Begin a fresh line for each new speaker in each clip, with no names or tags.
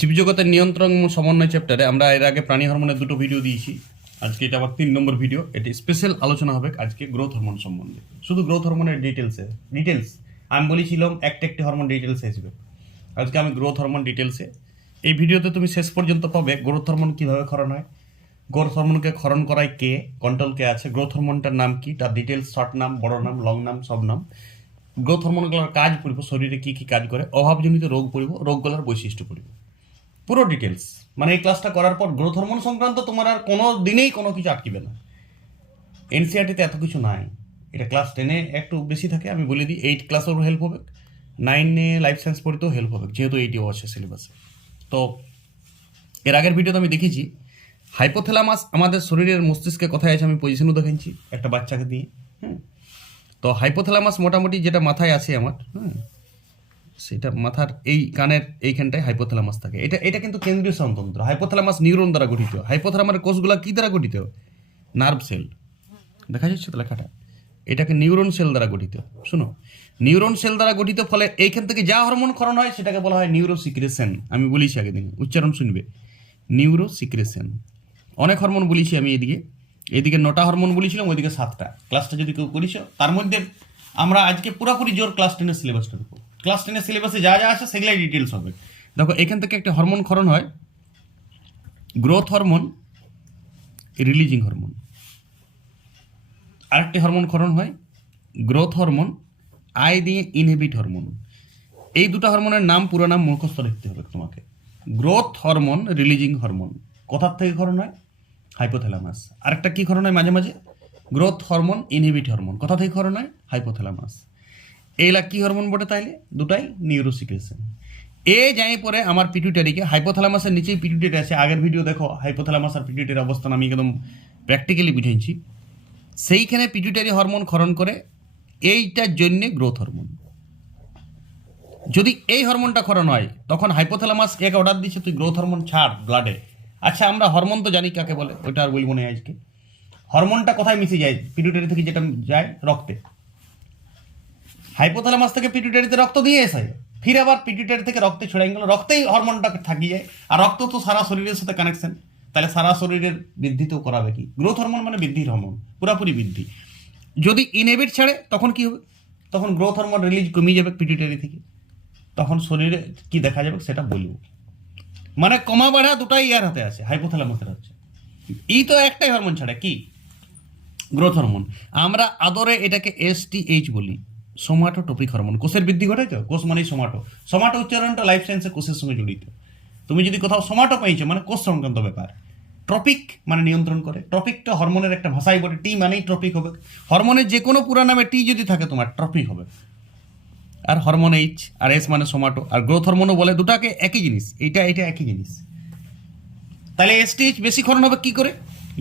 জীবজগতের নিয়ন্ত্রণ সমন্বয় চ্যাপ্টারে আমরা এর আগে প্রাণী হরমোনের দুটো ভিডিও দিয়েছি। আজকে এটা আবার তিন নম্বর ভিডিও এটি স্পেশাল আলোচনা হবে আজকে গ্রোথ হরমোন সম্বন্ধে। শুধু গ্রোথ হরমোনের ডিটেলসে ডিটেলস আমি বলেছিলাম, একটা একটি হরমোন ডিটেলসে আসবে। আজকে আমি গ্রোথ হরমোন ডিটেলসে এই ভিডিওতে তুমি শেষ পর্যন্ত পাবে গ্রোথ হরমোন কীভাবে ক্ষরণ হয় গ্রোথ হরমোনকে ক্ষরণ করায় কে কন্ট্রোল কে আছে গ্রোথ হরমোনটার নাম কি, তার ডিটেলস শর্ট নাম, বড় নাম লং নাম, সব নাম। গ্রোথ হরমোনগুলোর কাজ পড়ব শরীরে কি কি কাজ করে, অভাবজনিত রোগ পড়ব রোগগুলোর বৈশিষ্ট্য পড়ব পুরো ডিটেলস মানে এই ক্লাসটা করার পর গ্রোথ হরমোন সংক্রান্ত তোমার আর কোনো দিনেই কোনো কিছু আটকিবে না। এনসিআরটিতে এত কিছু নাই। এটা ক্লাস টেনে একটু বেশি থাকে, আমি বলে দিই এইট ক্লাসেরও হেল্প হবে। নাইনে লাইফ সায়েন্স পড়তেও হেল্প হবে, যেহেতু এইটিও আছে সিলেবাসে তো এর আগের ভিডিওতে আমি দেখেছি হাইপোথ্যালামাস আমাদের শরীরের মস্তিষ্কে কোথায় আছে আমি পজিশনও দেখাচ্ছি একটা বাচ্চাকে দিয়ে হ্যাঁ। তো হাইপোথ্যালামাস মোটামুটি যেটা মাথায় আছে আমার হ্যাঁ। সেটা মাথার এই কানের এইখানটায় হাইপোথ্যালামাস থাকে। এটা এটা কিন্তু কেন্দ্রীয় স্বতন্ত্র। হাইপোথ্যালামাস নিউরন দ্বারা গঠিত। হাইপোথ্যালামার কোষগুলো কি দ্বারা গঠিত? নার্ভ সেল দেখা যাচ্ছে তো লেখাটা? এটাকে নিউরন সেল দ্বারা গঠিত। শুনো নিউরন সেল দ্বারা গঠিত ফলে এইখান থেকে যা হরমোন ক্ষরণ হয়, সেটাকে বলা হয় নিউরো সিক্রেশন আমি বলেছি আগে দিন, উচ্চারণ শুনবে। নিউরো সিক্রেশন অনেক হরমোন বলেছি আমি এদিকে। এদিকে নটা হরমোন বলেছিলাম, ওইদিকে সাতটা। ক্লাসটা যদি কেউ করিস তার মধ্যে আমরা আজকে পুরোপুরি জোর ক্লাস টেনের সিলেবাসটার উপর ক্লাস টেনের সিলেবাসে যা যা আছে সেগুলাই ডিটেলস হবে। দেখো, এখান থেকে একটা হরমোন ক্ষরণ হয়। গ্রোথ হরমোন রিলিজিং হরমোন আরেকটি হরমোন ক্ষরণ হয় গ্রোথ হরমোন আই দিয়ে ইনহিবিট হরমোন এই দুটো হরমোনের নাম, পুরো নাম মুখস্থ রাখতে হবে তোমাকে। গ্রোথ হরমোন রিলিজিং হরমোন কোথার থেকে ক্ষরণ হয়? হাইপোথ্যালামাস আরেকটা কি ক্ষরণ হয় মাঝে মাঝে? গ্রোথ হরমোন ইনহিবিট হরমোন কোথা থেকে ক্ষরণ হয়? হাইপোথ্যালামাস এইলা কি হরমোন বটে তাইলে? দুটাই নিউরোসিক্রেশন এ যাই পরে আমার পিটুইটারিকে হাইপোথ্যালামাসের নিচেই পিটুইটারি আছে। আগের ভিডিও দেখো হাইপোথ্যালামাস আর পিটুইটারির অবস্থান আমি একদম প্র্যাকটিক্যালি বুঝাইছি। সেইখানে পিটুইটারি হরমোন ক্ষরণ করে, এইটার জন্যে গ্রোথ হরমোন। যদি এই হরমোনটা ক্ষরণ হয়, তখন হাইপোথ্যালামাস এক অর্ডার দিচ্ছে তুই গ্রোথ হরমোন ছাড় ব্লাডে আচ্ছা আমরা হরমোন তো জানি কাকে বলে, ওইটা আর বলব না আজকে। হরমোনটা কোথায় মিশে যায়? পিটুইটারি থেকে যেটা যায়, রক্তে। হাইপোথ্যালামাস থেকে পিটুইটারিতে রক্ত দিয়ে এসে। ফির আবার পিটুইটারি থেকে রক্তে ছড়াই গেল। রক্তেই হরমোনটা থাকি যায় আর রক্ত তো সারা শরীরের সাথে কানেকশন তাহলে সারা শরীরের বৃদ্ধি তো করাবে কি? গ্রোথ হরমোন মানে বৃদ্ধির হরমোন পুরাপুরি বৃদ্ধি। যদি ইনহেবিট ছাড়ে, তখন কি হবে? তখন গ্রোথ হরমোন রিলিজ কমিয়ে যাবে পিটুইটারি থেকে। তখন শরীরে কি দেখা যাবে সেটা বলব। মানে কমা বাড়া দুটাই ইয়ার হাতে আছে, হাইপোথ্যালামাসের হচ্ছে। ই তো একটাই হরমোন ছাড়া, কি? গ্রোথ হরমোন আমরা আদরে এটাকে এস টি এইচ বলি। সোমাটোটপিক হরমোন কোষের বৃদ্ধি ঘটায় তো কোষ মানেই সোমাটো সোমাটো উচ্চারণটা লাইফ সায়েন্সে কোষের সঙ্গে জড়িত। তুমি যদি কোথাও সোমাটো পাইছো মানে কোষ সংক্রান্ত ব্যাপার। ট্রপিক মানে নিয়ন্ত্রণ করে। ট্রপিকটা হরমোনের একটা ভাষাই বটে। টি মানেই ট্রপিক হবে। হরমোনের যে কোনো পুরা নামে টি যদি থাকে, তোমার ট্রপিক হবে। আর হরমোন এইচ আর এস মানে সোমাটো আর গ্রোথ হরমোনও বলে দুটাকে একই জিনিস। এইটা এটা একই জিনিস। তাহলে এসটিএইচ বেশি ক্ষরণ হবে কী করে?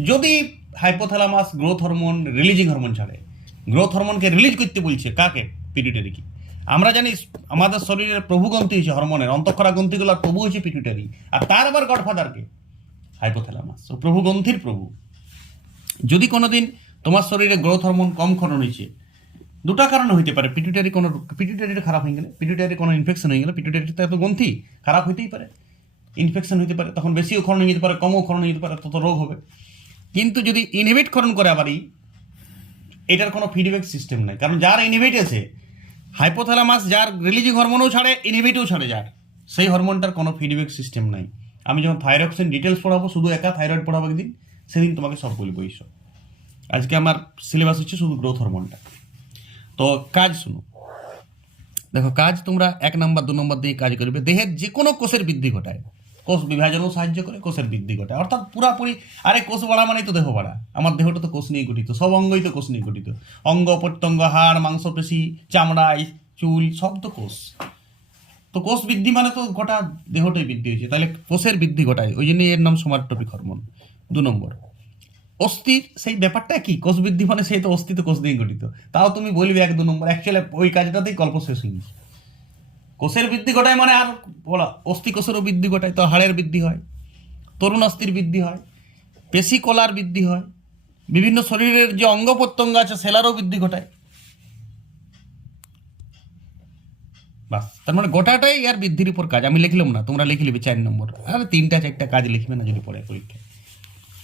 যদি hypothalamus growth hormone releasing hormone ছাড়ে গ্রোথ হরমোনকে রিলিজ করতে বলছে, কাকে? পিটুইটারি কি। আমরা জানি আমাদের শরীরের প্রভু গ্রন্থি হচ্ছে হরমোনের অন্তঃক্ষরা গ্রন্থিগুলোর প্রভু হচ্ছে পিটুইটারি আর তার আবার গডফাদারকে হাইপোথ্যালামাস ও প্রভু গ্রন্থির প্রভু। যদি কোনোদিন তোমার শরীরে গ্রোথ হরমোন কম ক্ষরণ হয়েছে, দুটা কারণে হইতে পারে। পিটুইটারি কোনো পিটুইটারিটা খারাপ হয়ে গেলে পিটুইটারি কোনো ইনফেকশন হয়ে গেলে পিটুইটারিতে এত গ্রন্থি, খারাপ হইতেই পারে। ইনফেকশন হইতে পারে, তখন বেশিও ক্ষরণ হয়ে যেতে পারে, কমও ক্ষরণ হয়ে যেতে পারে, তত রোগ হবে। কিন্তু যদি ইনহিবিট ক্ষরণ করে আবারই এটার কোনো ফিডব্যাক সিস্টেম নাই। কারণ যার ইনহিবিট আছে হাইপোথ্যালামাস যার রিলিজিং হরমোনও ছাড়ে ইনহিবিটও ছাড়ে যার। সেই হরমোনটার কোনো ফিডব্যাক সিস্টেম নাই। আমি যখন থাইরক্সিন ডিটেলস পড়াবো, শুধু একা থাইরয়েড পড়াবো একদিন, সেদিন তোমাকে সব বলব এইসব আজকে আমার সিলেবাস হচ্ছে শুধু গ্রোথ হরমোনটা তো কাজ শুনো। দেখো, কাজ তোমরা এক নাম্বার, দু নম্বর দিয়ে কাজ করবে। দেহের যে কোনো কোষের বৃদ্ধি ঘটায়। কোষ বিভাজনও সাহায্য করে, কোষের বৃদ্ধি ঘটায়। অর্থাৎ পুরাপুরি, আরে কোষ বাড়া মানেই তো দেহ বাড়া। আমার দেহটা তো কোষ নিয়ে গঠিত, সব অঙ্গই তো কোষ নিয়ে গঠিত। অঙ্গ, প্রত্যঙ্গ, হাড়, মাংসপেশি, চামড়া, চুল, সব তো কোষ। তো কোষ বৃদ্ধি মানে তো গোটা দেহটাই বৃদ্ধি হয়েছে। তাহলে কোষের বৃদ্ধি ঘটায়, ওই জন্যই এর নাম সোমাটোপিক হরমোন, দু নম্বর। অস্থির, সেই ব্যাপারটা কি? কোষ বৃদ্ধি মানে সেই তো অস্থি তো কোষ দিয়ে গঠিত। তাও তুমি বলবে এক, দু নম্বর। অ্যাকচুয়ালি ওই কাজটাতেই গল্প শেষ হয়ে কোষের বৃদ্ধি ঘটায় মানে আর বলা, অস্থি কোষেরও বৃদ্ধি ঘটায়, তো হাড়ের বৃদ্ধি হয়, তরুণ অস্থির বৃদ্ধি হয়, পেশি কলার বৃদ্ধি হয়, বিভিন্ন শরীরের যে অঙ্গ প্রত্যঙ্গ আছে সেলারও বৃদ্ধি ঘটায়। বাস, তার মানে গোটাটাই আর বৃদ্ধির উপর কাজ। আমি লিখলাম না, তোমরা লিখে লিখবে চার নম্বর। আর তিনটা চারটা কাজ লিখবে না যদি পড়ে পরীক্ষায়।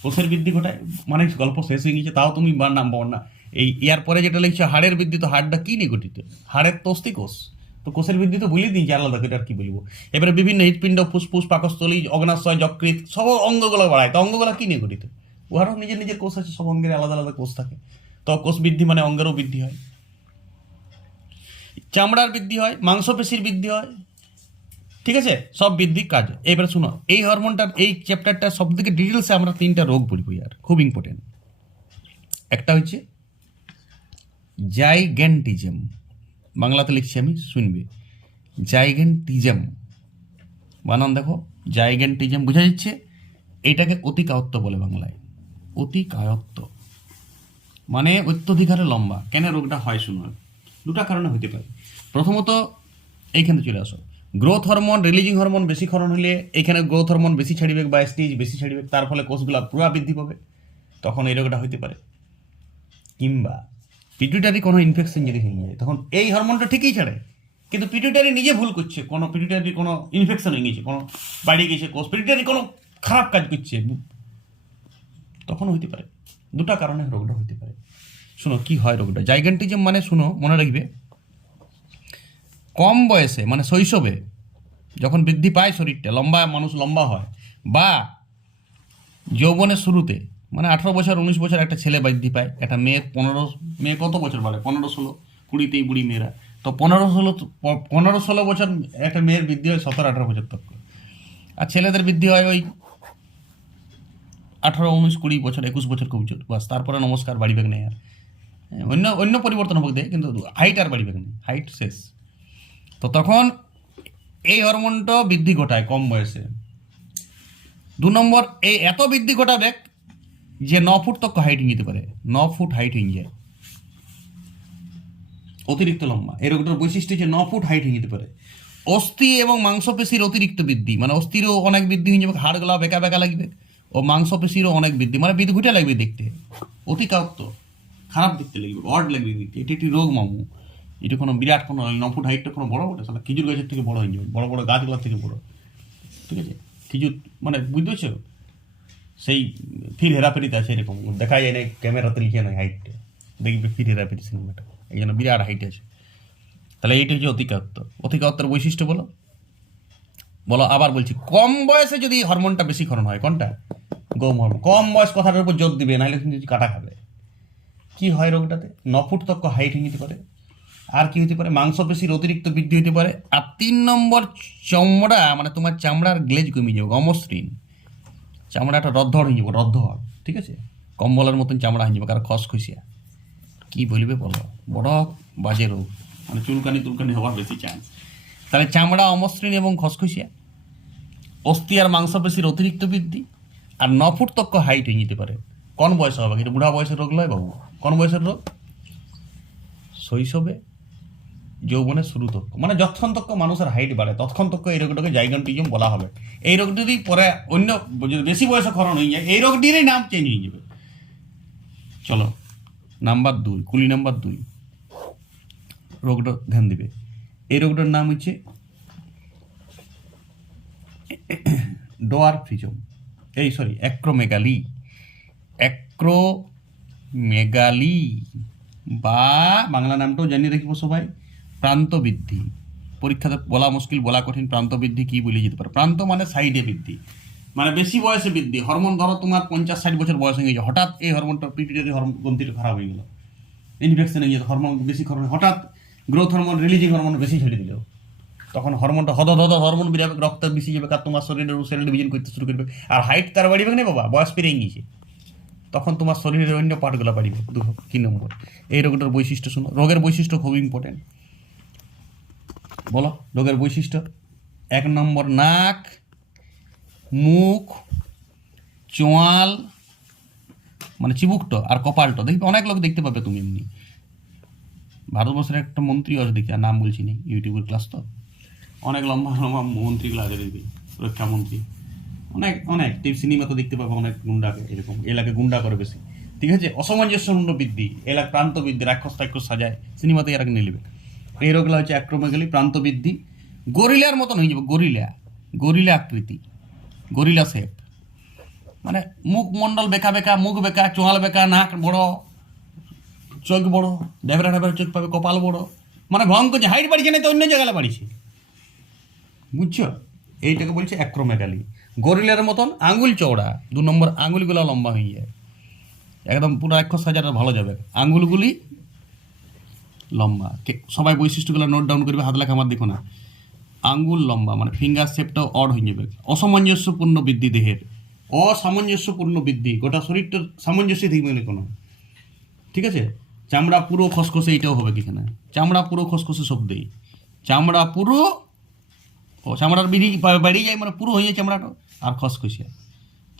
কোষের বৃদ্ধি ঘটায় মানে গল্প শেষ হয়ে গেছে, তাও তুমি নাম পাও না। এই ইয়ার পরে যেটা লিখছো, হাড়ের বৃদ্ধি, তো হাড়টা কি নিয়ে গঠিত? হাড়ের তো অস্থি কোষ। তো কোষের বৃদ্ধি তো বলে দিয়েছি আলাদা করে আর কি বলব। এবারে বিভিন্ন হৃৎপিণ্ড, ফুসফুস, পাকস্থলী, অগ্নাশয় যকৃত সব অঙ্গগুলো বাড়ায়। তো অঙ্গগুলো কি নিয়ে গঠিত? উহারও নিজের নিজের কোষ আছে, সব অঙ্গের আলাদা আলাদা কোষ থাকে। তো কোষ বৃদ্ধি মানে অঙ্গেরও বৃদ্ধি হয়। চামড়ার বৃদ্ধি হয়, মাংসপেশির বৃদ্ধি হয়। ঠিক আছে? সব বৃদ্ধি কাজ। এবারে শুনো, এই হরমোনটার এই চ্যাপ্টারটা সব থেকে ডিটেলসে আমরা তিনটা রোগ পড়ব আর খুব ইম্পর্টেন্ট একটা হচ্ছে জাইগ্যান্টিজম বাংলাতে লিখছি আমি, শুনবে। জাইগ্যান্টিজম বানান দেখো জাইগ্যান্টিজম বোঝা যাচ্ছে এটাকে অতিকায়ত্ব বলে বাংলায়। অতিকায়ত্ব মানে অত্যধিক হারে লম্বা। কেন রোগটা হয় শুনো? দুটা কারণে হতে পারে। প্রথমত, এইখানে চলে আসো। গ্রোথ হরমোন, রিলিজিং হরমোন বেশি ক্ষরণ হলে এখানে গ্রোথ হরমোন বেশি ছাড়িবে বা স্টেজ বেশি ছাড়িবে, তার ফলে কোষগুলো পুরা বৃদ্ধি পাবে। তখন এই রোগটা হতে পারে। কিংবা পিটুইটারি কোনো ইনফেকশন যদি হয়ে যায়, তখন এই হরমোনটা ঠিকই ছাড়ে। কিন্তু পিটুইটারি নিজে ভুল করছে, কোনো পিটুইটারি কোনো ইনফেকশন হয়ে গেছে, কোনো বাড়ি গেছে কোষ পিটুইটারি কোনো খারাপ কাজ করছে, তখন হইতে পারে। দুটা কারণে রোগটা হইতে পারে। শুনো, কি হয় রোগটা? জাইগান্টিজম মানে শুনো, মনে রাখবে, কম বয়সে মানে শৈশবে, যখন বৃদ্ধি পায় শরীরটা, লম্বা, মানুষ লম্বা হয়, বা যৌবনের শুরুতে মানে আঠারো বছর উনিশ বছর একটা ছেলে বৃদ্ধি পায় একটা মেয়ে পনেরো মেয়ে কত বছর বাড়ে? পনেরো ষোলো কুড়িতেই বুড়ি মেয়েরা। তো পনেরো ষোলো পনেরো ষোলো বছর একটা মেয়ের বৃদ্ধি হয় সতেরো আঠারো বছর তক। আর ছেলেদের বৃদ্ধি হয় ওই আঠারো উনিশ কুড়ি বছর একুশ বছর খুব জোর বাস তারপরে নমস্কার বাড়ি ব্যাগ নেই আর। হ্যাঁ, অন্য অন্য পরিবর্তন হোক দেয় কিন্তু হাইট আর বাড়ি ব্যাগ নেই হাইট শেষ। তো তখন এই হরমোনটা বৃদ্ধি ঘটায় কম বয়সে। দু নম্বর এই এত বৃদ্ধি ঘটাবে যে ন ফুট তক হাইট নিতে পারে। ন ফুট হাইট যায়। অতিরিক্ত লম্বা। এই রোগটার বৈশিষ্ট্য যে ন ফুট হাইট হয়ে যেতে পারে। অস্থি এবং মাংসপেশির অতিরিক্ত বৃদ্ধি। মানে অস্থিরও অনেক বৃদ্ধি হয়ে যাবে হাড়গুলা বেকা বেঁকা লাগবে ও মাংসপেশিরও অনেক বৃদ্ধি। মানে বিদঘুটে লাগবে দেখতে। অতিকাত্ত খারাপ দেখতে লাগবে অড লাগবে দেখতে। এটি একটি রোগ মামু। এটা কোনো বিরাট কোনো ন ফুট হাইটটা কোনো বড় বটে? সালা খেজুর গাছের থেকে বড় হয়ে যাবে। বড় বড় গাছগুলোর থেকে বড়। ঠিক আছে? খেজুর মানে বুঝতে পারছ? সেই ফির হেরাফেরিতে আছে এরকম। দেখা যায় না ক্যামেরাতে লিখে না হাইটটা দেখবে ফির হেরাফেরি সিনেমাটা এই জন্য বিরাট হাইট আছে। তাহলে এইটা হচ্ছে অতিকাত্ত অতিকাত্তর বৈশিষ্ট্য বলো। বলো, আবার বলছি, কম বয়সে যদি হরমোনটা বেশি ক্ষরণ হয়, কোনটা? গম হরমোন কম বয়স কথাটার উপর জোর দিবে, নাহলে কিন্তু কাটা খাবে। কি হয় রোগটাতে? ন ফুট তক হাইট হয়ে পারে, আর কি হতে পারে? মাংসপেশির অতিরিক্ত বৃদ্ধি হতে পারে। আর তিন নম্বর চমড়া মানে তোমার চামড়ার গ্লেজ কমে যাবে অমসৃণ চামড়াটা রদ্ধর হয়ে যাবে রদ্ধর ঠিক আছে? কম্বলের মতন চামড়া হয়ে যাবে কারণ খসখসিয়া কি বলবে বলো? বড় বাজে রোগ। মানে চুলকানি তুলকানি হওয়ার বেশি চান্স তাহলে চামড়া অমসৃণ এবং খসখসিয়া অস্থি আর মাংসপেশির অতিরিক্ত বৃদ্ধি। আর ন ফুট তক্ক হাইট হয়ে যেতে পারে। কোন বয়সে হবে? এটা বুড়া বয়সের রোগ নয় বাবু? কোন বয়সের রোগ? শৈশবে যৌবনের শুরু তক্ক। মানে যৎক্ষণ তক্ক মানুষের হাইট বাড়ে তৎক্ষণ তক্ক এই রোগটাকে জাইগান্টিজম বলা হবে। এই রোগটি যদি পরে অন্য যদি বেশি বয়সে ক্ষরণ হয়ে যায়, এই রোগটিরই নাম চেঞ্জ হয়ে যাবে। চলো নাম্বার দুই, কুলি নাম্বার দুই। রোগটা ধ্যান দিবে। এই রোগটার নাম হচ্ছে ডোয়ারফিজম। এই সরি অ্যাক্রোমেগালি অ্যাক্রোমেগালি বা বাংলা নামটাও জানিয়ে রাখিব সবাই প্রান্ত বৃদ্ধি পরীক্ষাতে বলা মুশকিল, বলা কঠিন প্রান্ত বৃদ্ধি কি বলে যেতে পারে? প্রান্ত মানে সাইডে বৃদ্ধি। মানে বেশি বয়সে বৃদ্ধি। হরমোন ধরো তোমার পঞ্চাশ, ষাট বছর বয়স হয়ে গেছে। হঠাৎ এই হরমোনটা পিটিটারি হরমোন গ্রন্থিটা খারাপ হয়ে গেল। ইনফেকশন হয়ে যেত হরমোন বেশি খরণ হঠাৎ গ্রোথ হরমোন রিলিজিং হরমোন বেশি ছেড়ে দিল। তখন হরমোনটা হদ হদ হরমোন বেরাবে রক্ত বেশি যাবে, কার তোমার শরীরের সেল ডিভিশন করতে শুরু করবে। আর হাইট তার বাড়িবে না বাবা? বয়স পেরিয়ে গিয়েছে। তখন তোমার শরীরের অন্য পার্টগুলো বাড়িবে। দু তিন নম্বর? এই রোগটার বৈশিষ্ট্য শুনো। রোগের বৈশিষ্ট্য খুব ইম্পর্টেন্ট বলো রোগের বৈশিষ্ট্য? এক নম্বর নাক, মুখ, চোয়াল মানে চিবুকটো আর কপালটো। দেখবে অনেক লোক দেখতে পাবে তুমি এমনি। ভারতবর্ষের একটা মন্ত্রী আছে দেখি নাম বলছি নি ইউটিউবের ক্লাস তো। অনেক লম্বা লম্বা মন্ত্রীগুলো আছে দেখবি রক্ষামন্ত্রী অনেক অনেক টিভ সিনেমা তো দেখতে পাবে অনেক গুন্ডাকে, এরকম, এলাকে গুন্ডা করে বেশি। ঠিক আছে, অসামঞ্জস্যপূর্ণ বৃদ্ধি, এলাকা প্রান্ত বৃদ্ধি রাক্ষস টাক্ষস সাজায় সিনেমাতে এরা নিয়ে নেবে। এই রোগগুলো হচ্ছে অ্যাক্রোমেগালি প্রান্ত বৃদ্ধি গরিলার মতন হয়ে যাবে, গরিলা। গরিলা আকৃতি। গরিলা শেপ মানে মুখ মণ্ডল বেকা বেকা, মুখ বেকা, চোয়াল বেকা, নাক বড়, চোখ বড় ডেবরা ডেবরা চোখ পাবে, কপাল বড়। মানে ভয়ঙ্কর যে হাইট বাড়িছে না, তো অন্য জায়গায় বাড়িছে। বুঝছ? এইটাকে বলছে অ্যাক্রোমেগালি গরিলার মতন আঙ্গুল চওড়া, দু নম্বর আঙ্গুলগুলো লম্বা হয়ে যায়। একদম পুরো রাক্ষস সাজাটা ভালো যাবে। আঙ্গুলগুলি লম্বা। সবাই বৈশিষ্ট্যগুলো নোট ডাউন করবে, হাত লেখা আমার দেখো না। আঙ্গুল লম্বা মানে ফিঙ্গার শেপটাও অড হয়ে যাবে। অসামঞ্জস্যপূর্ণ বৃদ্ধি দেহের। অসামঞ্জস্যপূর্ণ বৃদ্ধি, গোটা শরীরটার সামঞ্জস্যই থাকবে না কোনো। ঠিক আছে? চামড়া পুরো খসখসে এইটাও হবে কি না চামড়া পুরো খসখসে শব্দেই। চামড়া পুরো, ও, চামড়ার বেরিয়ে বেরিয়ে যায় মানে পুরো হয়ে যায় চামড়াটা, আর খসখসে।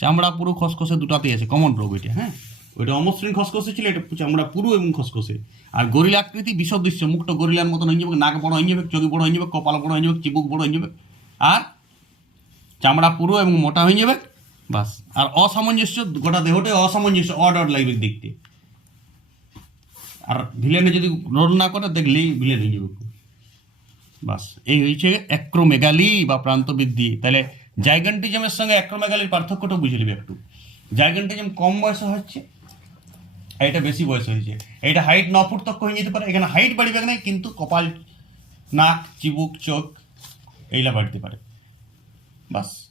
চামড়া পুরো খসখসে দুটাতেই আছে কমন রোগ এটা হ্যাঁ? ওইটা অমসৃণ খসখসে ছিল, এটা চামড়া পুরো এবং খসখসে। আর গরিলা আকৃতি বিসদৃশ্য মুখটা গরিলার মতন হয়ে যাবে, নাক বড় হয়ে যাবে, চোখ বড় হয়ে যাবে, কপাল বড় হয়ে যাবে, চিবুক বড় হয়ে যাবে। আর চামড়া পুরো এবং মোটা হয়ে যাবে, বাস। আর অসামঞ্জস্য, গোটা দেহটাই অসামঞ্জস্য অড অড লাগবে দেখতে আর ভিলেনে যদি রোল না করে, দেখলেই ভিলেন হয়ে যাবে। বাস, এই হয়েছে অ্যাক্রোমেগালি বা প্রান্তবৃদ্ধি। তাহলে জাইগান্টিজমের সঙ্গে অ্যাক্রোমেগালির পার্থক্যটা বুঝে নেবে একটু। জাইগান্টিজম কম বয়সে হচ্ছে এটা বেশি বয়স হয়েছে। এটা হাইট ন ফুট তক হয়ে যেতে পারে, এখানে হাইট বাড়বে না কিন্তু কপাল, নাক, চিবুক, চোখ, এইলা বাড়তে পারে। বাস।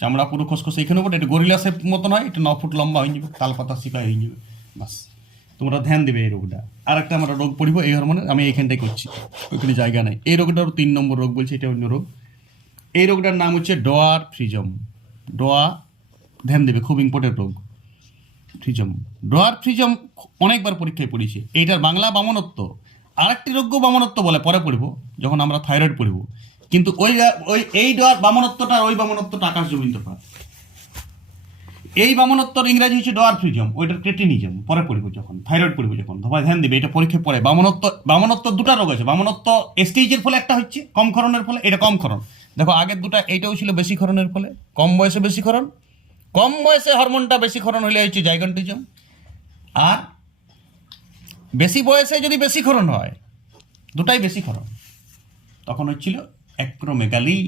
চামড়া পুরো খসখসে এখানে বটে, এটা গরিলা শেপ মতো নয় এটা ন ফুট লম্বা হয়ে যাবে, তাল পাতা শিকায় হয়ে যাবে, বাস। তোমরা ধ্যান দেবে এই রোগটা। আর একটা আমরা রোগ পড়িব, এই হরমোনে আমি এখানটাই করছি, ওইখানে জায়গা নাই। এই রোগটার তিন নম্বর রোগ বলছি, এটা অন্য রোগ। এই রোগটার নাম হচ্ছে ডোয়ার ফ্রিজম। ডোয়া ধ্যান দেবে, খুব ইম্পর্টেন্ট রোগ। ফ্রিজম ডোয়ার ফ্রিজম অনেকবার পরীক্ষায় পড়েছি। এইটার বাংলা বামনত্ব। আরেকটি রোগ্য বামনত্ব বলে, পরে পড়িব, যখন আমরা থাইরয়েড পড়িব। কিন্তু ওই ওই, এই ডোয়ার বামনত্বটা ওই বামনত্বটা আকাশ জমিন তফাৎ এই বামনত্বর ইংরাজি হচ্ছে ডোয়ার ফ্রিজম ওইটার ক্রেটিনিজম পরে পড়িব যখন থাইরয়েড পড়িব যখন সবাই ধ্যান দিবে, এটা পরীক্ষা পড়ে। বামনত্ব বামনত্ব দুটা রোগ আছে, বামনত্ব স্টেজের ফলে একটা হচ্ছে, কম ক্ষরণের ফলে, এটা কম ক্ষরণ। দেখো, আগের দুটা, এইটাও ছিল বেশি ক্ষরণের ফলে, কম বয়সে বেশি ক্ষরণ কম বয়সে হরমোনটা বেশি ক্ষরণ হলে হচ্ছে জাইগন্টিজম আর বেশি বয়সে যদি বেশি ক্ষরণ হয়, দুটাই বেশি ক্ষরণ। তখন হচ্ছিল অ্যাক্রোমেগালি।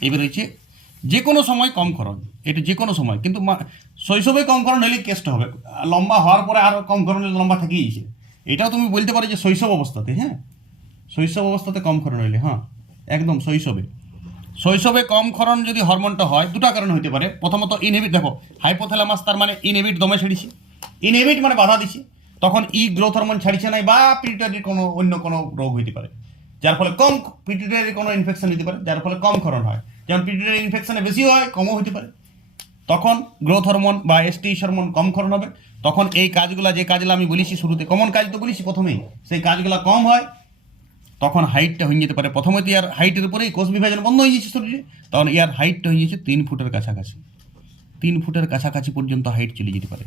এবার হচ্ছে যে কোনো সময় কম খরচ এটা যে কোনো সময়। কিন্তু শৈশবে কম খরচ হলে কেষ্ট হবে। লম্বা হওয়ার পরে আরও কম খরচ হলে লম্বা থেকেই গেছে এটাও তুমি বলতে পারো যে শৈশব অবস্থাতে হ্যাঁ? শৈশব অবস্থাতে কম খরণ হইলে হ্যাঁ? একদম শৈশবে। শৈশবে কম ক্ষরণ যদি হরমোনটা হয়, দুটা কারণ হতে পারে। প্রথমত ইনহেবিট দেখো হাইপোথ্যালামাস তার মানে ইনহেবিট দমে ছেড়েছে ইনহেবিট মানে বাধা দিছে। তখন ই গ্রোথ হরমোন ছাড়ছে নাই বা পিটুইটারির কোনো অন্য কোনো রোগ হইতে পারে। যার ফলে কম পিটুইটারির কোনো ইনফেকশন হতে পারে, যার ফলে কম ক্ষরণ হয়। যেমন পিটুইটারি ইনফেকশনে বেশি হয়, কমও হতে পারে। তখন গ্রোথ হরমোন বা এসটি হরমোন কম ক্ষরণ হবে। তখন এই কাজগুলা যে কাজগুলো আমি বলেছি শুরুতে কমন কাজ তো বলেছি প্রথমেই, সেই কাজগুলো কম হয়। তখন হাইটটা হয়ে যেতে পারে। প্রথমে তো ইয়ার হাইটের উপরেই কোষ বিভাজন বন্ধ হয়ে যাচ্ছে শরীরে। তখন ইয়ার হাইটটা হয়ে যাচ্ছে তিন ফুটের কাছাকাছি। তিন ফুটের কাছাকাছি পর্যন্ত হাইট চলে যেতে পারে।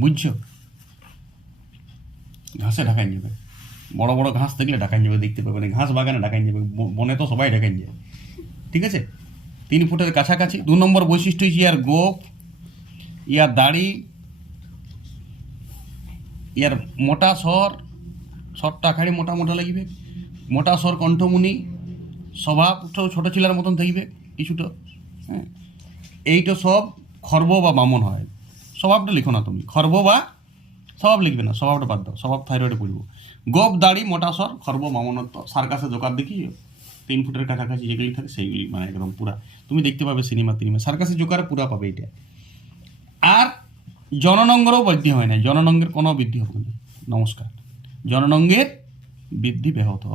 বুঝছ? ঘাসে ঢাকাই যাবে। বড় বড় ঘাস থাকলে ঢাকাই যাবে, দেখতে পাবে। না ঘাস বাগানে ঢাকাই যাবে। বনে তো সবাই ঢাকাই যায় ঠিক আছে? তিন ফুটের কাছাকাছি। দু নম্বর বৈশিষ্ট্য হচ্ছে ইয়ার গোপ, ইয়ার দাড়ি, ইয়ার মোটা স্বর স্বরটা খাড়ি মোটা মোটা লাগবে, মোটা স্বর কণ্ঠমুনি স্বভাবটাও ছোটো ছেলের মতন থাকবে কিছুটা হ্যাঁ। এইটা সব খর্ব বা বামন হয়। স্বভাবটা লিখো না তুমি। খর্ব বা স্বভাব লিখবে না, স্বভাবটা বাদ দাও, স্বভাব থাইরয়েডে পড়ব। গোপ দাড়ি, মোটা স্বর, খর্ব বামনত্ব সার্কাসে দোকান দেখি, তিন ফুটের কাছাকাছি যেগুলি থাকে সেইগুলি মানে একদম পুরা। তুমি দেখতে পাবে সিনেমা, তিনিমা, সার্কাসে জোকারে পুরা পাবে এটা আর জননঙ্গেরও বৃদ্ধি হয় না জননঙ্গের কোনো বৃদ্ধি হবে না। নমস্কার। জননঙ্গের বৃদ্ধি ব্যাহত।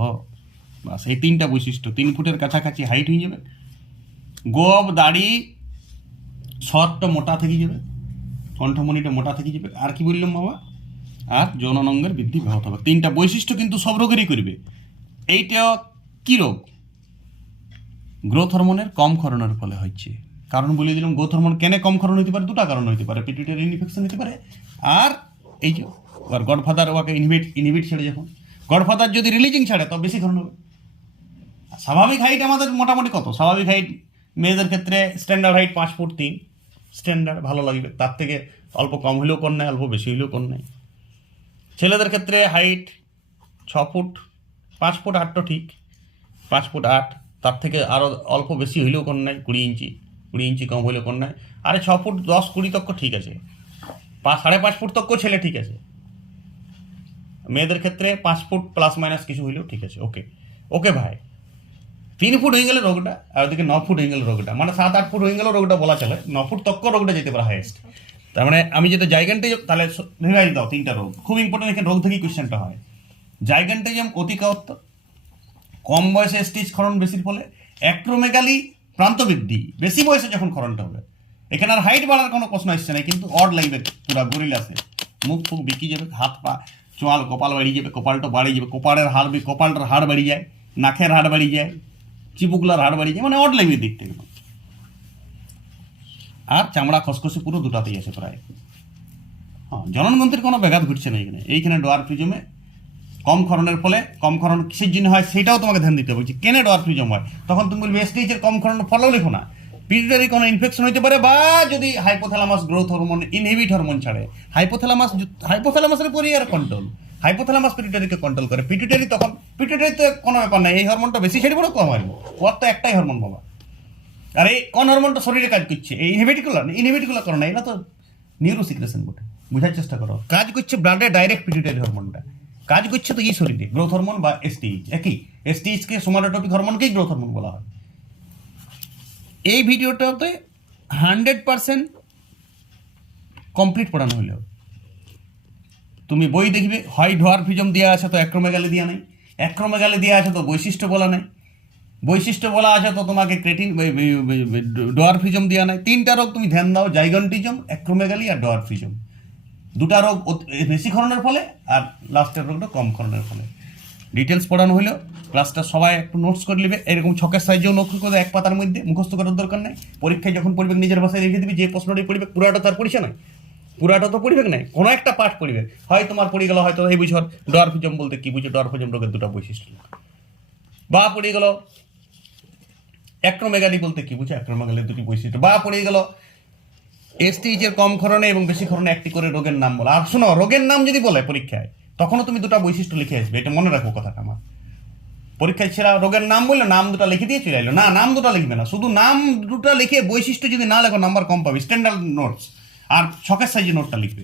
বাস, এই তিনটা বৈশিষ্ট্য, তিন ফুটের কাছাকাছি হাইট হয়ে যাবে। গোব, দাড়ি শর্টটা মোটা থেকে যাবে, কণ্ঠমণিটা মোটা থেকে যাবে। আর কি বললাম বাবা? আর যৌননঙ্গের বৃদ্ধি ব্যাহত হবে। তিনটা বৈশিষ্ট্য কিন্তু সব রোগেরই করবে। এইটা কি রোগ? গ্রোথ হরমোনের কম ক্ষরণের ফলে হচ্ছে কারণ বলে দিলাম গ্রোথ হরমোন কেন কম ক্ষরণ হতে পারে? দুটা কারণ হতে পারে পিটুইটারি ইনফেকশন হতে পারে। আর এই যে আর গডফাদার ওকে ইনহিবিট ইনহিবিট ছেড়ে যখন, গডফাদার যদি রিলিজিং ছাড়ে, তো বেশি ক্ষরণ হবে। স্বাভাবিক হাইট আমাদের মোটামুটি কত? স্বাভাবিক হাইট মেয়েদের ক্ষেত্রে স্ট্যান্ডার্ড হাইট পাঁচ ফুট তিন। স্ট্যান্ডার্ড ভালো লাগবে। তার থেকে অল্প কম হলেও কর নেয়, অল্প বেশি হলেও কর নেয়। ছেলেদের ক্ষেত্রে হাইট ছ ফুট পাঁচ ফুট আটটা ঠিক। পাঁচ ফুট আট, তার থেকে আরও অল্প বেশি হইলেও কোন নাই কুড়ি ইঞ্চি। কুড়ি ইঞ্চি কম হইলেও কোন নাই আরে ছ ফুট দশ কুড়ি তক্ষ ঠিক আছে। পাঁচ সাড়ে পাঁচ ফুট তক্ক ছেলে ঠিক আছে। মেয়েদের ক্ষেত্রে পাঁচ ফুট প্লাস মাইনাস কিছু হইলেও ঠিক আছে ওকে ওকে ভাই. তিন ফুট হয়ে গেলে রোগটা, আর ওদিকে ন ফুট হয়ে গেলে রোগটা। মানে সাত, আট ফুট হয়ে গেলে রোগটা বলা চলে। ন ফুট তক্ক রোগটা যেতে পারে হাইয়েস্ট তার মানে আমি যেটা জায়গানটাই তাহলে রিভাইজ দাও তিনটা রোগ। খুব ইম্পর্টেন্ট এখানে রোগ থেকেই কোয়েশ্চেনটা হয়। জায়গানটাইজম অতিকাত্ত কম বয়সে স্টিচ ক্ষরণ বেশির ফলে অ্যাক্রোমেগালি প্রান্তবৃদ্ধি বেশি বয়সে যখন ক্ষরণটা হবে। এখানে আর হাইট বাড়ার কোনো প্রশ্ন আসছে না, কিন্তু অড লাগবে পুরা গরিল আছে। মুখ ফুক বিকি যাবে হাত পা চোয়াল কপাল বাড়িয়ে যাবে কপালটা বাড়িয়ে যাবে কপালের হাড় কপালটার হাড় বাড়িয়ে যায়, নাকের হাড় বাড়িয়ে যায়, চিবুকলার হাড় বাড়িয়ে যায় মানে অড লাগবে দেখতে গেলে আর চামড়া খসখসে পুরো দুটাতেই আছে প্রায়। হ্যাঁ জননগ্রন্থির কোনো ব্যাঘাত ঘটছে না এখানে। এইখানে ডোয়ার প্রিজমে কম ক্ষরণের ফলে, কম ক্ষরণ কিসের জন্য হয় সেটাও তোমাকে ধ্যান দিতে হবে। যে কেনে ডোয়ার প্রিজম হয়? তখন তুমি বলবে এসটিএইচের কম ক্ষরণের ফলেও লিখো না। পিরিয়ডারি কোনো ইনফেকশন হতে পারে বা যদি hypothalamus growth hormone inhibit hormone ছাড়ে হাইপোথ্যালামাস হাইপোথ্যালামাসের আর কন্ট্রোল হাইপোথ্যালামাস পিটুটারিকে কন্ট্রোল করে। পিটুটারি তখন পিটুটারি তো কোনো ব্যাপার নাই, এই হরমোনটা বেশি ছেড়ে পড়ো কম আসব ওর তো একটাই হরমোন বাবা। আর, এই কোন হরমোনটা শরীরে কাজ করছে? এই ইনহিবিটগুলো ইনহিবিটগুলো করো না এটা তো নিউরো সিক্রেশন বটে। বোঝার চেষ্টা করো। কাজ করছে ব্লাডে ডাইরেক্ট পিটুটারি হরমোনটা কাজ করছে তো এই শরীরে গ্রোথ হরমোন বা এসটিএইচ একই? এসটিএইচকে সোমাটোটপিক হরমোনকেই গ্রোথ হরমোন বলা হয়। এই ভিডিওটাতে হান্ড্রেড পার্সেন্ট কমপ্লিট পড়ানো হইলেও তুমি বই দেখবে, হয় ঢোয়ার ফিজম দেওয়া আছে তো অ্যাক্রোমেগালে দেওয়া নেই অ্যাক্রোমেগালে দেওয়া আছে তো বৈশিষ্ট্য বলা নেই, বৈশিষ্ট্য বলা আছে তো তোমাকে ক্রেটিন ডোয়ার ফিজম দেওয়া নাই। তিনটা রোগ তুমি ধ্যান দাও, জাইগন্টিজম অ্যাক্রোমেগালি আর ডোয়ার ফিজম দুটা রোগ বেশি ক্ষরণের ফলে আর লাস্টের রোগটা কম ক্ষরণের ফলে। ডিটেলস পড়ানো হলো ক্লাসটা সবাই একটু নোটস করে নেবে। এরকম ছকের সাইজেও নোট করে এক পাতার মধ্যে। মুখস্থ করার দরকার নেই। পরীক্ষায় যখন পড়বে, নিজের ভাষায় লিখে দিবি, যে প্রশ্নটি পড়বে, পুরাটা তার পড়িছে না পুরাটা তো পড়বে না কোনো একটা পাঠ পড়বে। হয় তোমার পড়ে গেল, হয়তো এই বুঝর ডরফিজম বলতে কি বুঝে ডরফিজম রোগের দুটো বৈশিষ্ট্য। বা পড়ে গেল অ্যাক্রোমেগালি বলতে কি বুঝে? অ্যাক্রোমেগালির দুটি বৈশিষ্ট্য। বা পড়ে গেল এসটিএইচের কম ক্ষরণে এবং বেশি ক্ষরণে একটি করে রোগের নাম বলা। আর শোনো, রোগের নাম যদি বলে পরীক্ষায় তখনও তুমি দুটো বৈশিষ্ট্য লিখে আসবে, এটা মনে রাখো কথাটা আমার। পরীক্ষায় ছেড়া রোগের নাম বললে নাম দুটো লিখে দিয়ে চলে এলো। না, নাম দুটো লিখবে না, শুধু নাম দুটো লিখে বৈশিষ্ট্য যদি না লেখো নাম্বার কম পাবে স্ট্যান্ডার্ড নোটস আর ছকের সাইজে নোটটা লিখবে।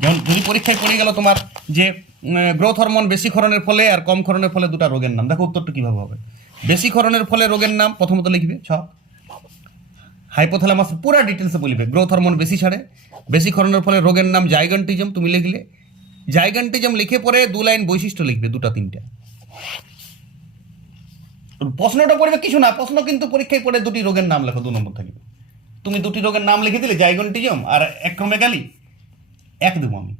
যেমন যদি পরীক্ষায় পড়ে গেল তোমার যে গ্রোথ হরমোন বেশি ক্ষরণের ফলে আর কম ক্ষরণের ফলে দুটো রোগের নাম। দেখো উত্তরটা কীভাবে হবে। বেশি ক্ষরণের ফলে রোগের নাম প্রথমত লিখবে, ছক। হাইপোথ্যালামাস পুরো ডিটেলসে বলবে গ্রোথ হরমোন বেশি ছাড়ে, বেশি ক্ষরণের ফলে রোগের নাম জাইগান্টিজম, তুমি লিখলে। জাইগান্টিজম লিখে পরে দু লাইন বৈশিষ্ট্য লিখবে, দুটা, তিনটা। প্রশ্নটা পড়বে কিছু না, প্রশ্ন কিন্তু পরীক্ষায় পড়ে দুটি রোগের নাম লেখো, দু নম্বর থাকবে তুমি দুটি রোগের নাম লিখে দিলে জাইগন্টিজম আর অ্যাক্রোমেগালি এক দেবো আমি।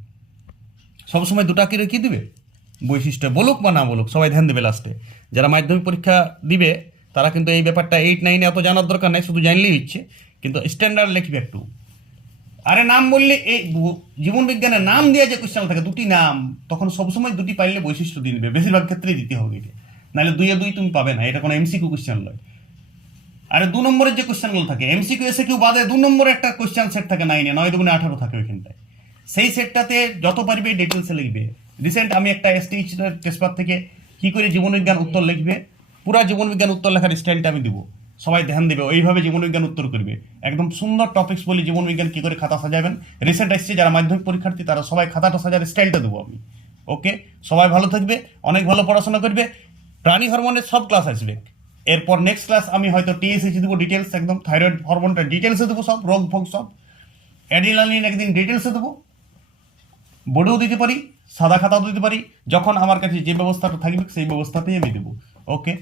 সবসময় দুটা কি দিবে? বৈশিষ্ট্য বলুক বা না বলুক, সবাই ধ্যান দেবে লাস্টে যারা মাধ্যমিক পরীক্ষা দিবে, তারা কিন্তু এই ব্যাপারটা এইট নাইনে এত জানার দরকার নাই, শুধু জানলেই হচ্ছে। কিন্তু স্ট্যান্ডার্ড লিখবে একটু। আরে নাম বললে এই জীবন বিজ্ঞানের নাম দেওয়া যে কোশ্চেন থাকে, দুটি নাম, তখন সবসময় দুটি পাইলে বৈশিষ্ট্য দিয়ে দিবে। বেশিরভাগ ক্ষেত্রেই দিতে হবে এটা। নাহলে দুইয়ে দুই তুমি পাবে না, এটা কোনো এমসিকিউ কোশ্চেন নয়। আরে দু নম্বরের যে কোশ্চেনগুলো থাকে এমসিকিউ এসে কিউ বাদে দু নম্বরে একটা কোশ্চেন সেট থাকে নাইনে নয় দুগুণে আঠারো থাকে ওইখানটায়। সেই সেটটাতে যত পারবে ডিটেলসে লিখবে। রিসেন্ট আমি একটা এসটিএইচ টেস্টপার থেকে কি করে জীবনবিজ্ঞান উত্তর লিখবে, পুরা জীবনবিজ্ঞান উত্তর লেখার স্টাইলটা আমি দিব। সবাই ধ্যান দেবে ওইভাবে জীবনবিজ্ঞান উত্তর করবে। একদম সুন্দর টপিক্স বলে জীবনবিজ্ঞান কি করে খাতা সাজাবেন। রিসেন্ট এসছে যারা মাধ্যমিক পরীক্ষার্থী, তারা সবাই খাতাটা সাজার স্টাইলটা দেবো আমি। ওকে সবাই ভালো থাকবে, অনেক ভালো পড়াশোনা করবে, প্রাণী হরমোনের সব ক্লাস আসবে। এরপর নেক্সট ক্লাস আমি হয়তো টিএসএইচ দেবো ডিটেলস একদম থাইরয়েড হরমোনটা ডিটেলসে দেবো সব, রোগ ভোগ সব। অ্যাডিনালিন একদিন ডিটেলসে দেবো। বোর্ডেও দিতে পারি, সাদা খাতাও দিতে পারি, যখন আমার কাছে যে ব্যবস্থাটা থাকবে, সেই ব্যবস্থাতেই আমি দেবো। ওকে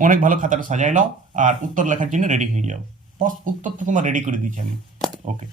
অনেক ভালো খাতাটা সাজাই নাও, আর উত্তর লেখার জন্য রেডি হয়ে যাও। বস উত্তর তো তোমার রেডি করে দিয়েছি আমি। ওকে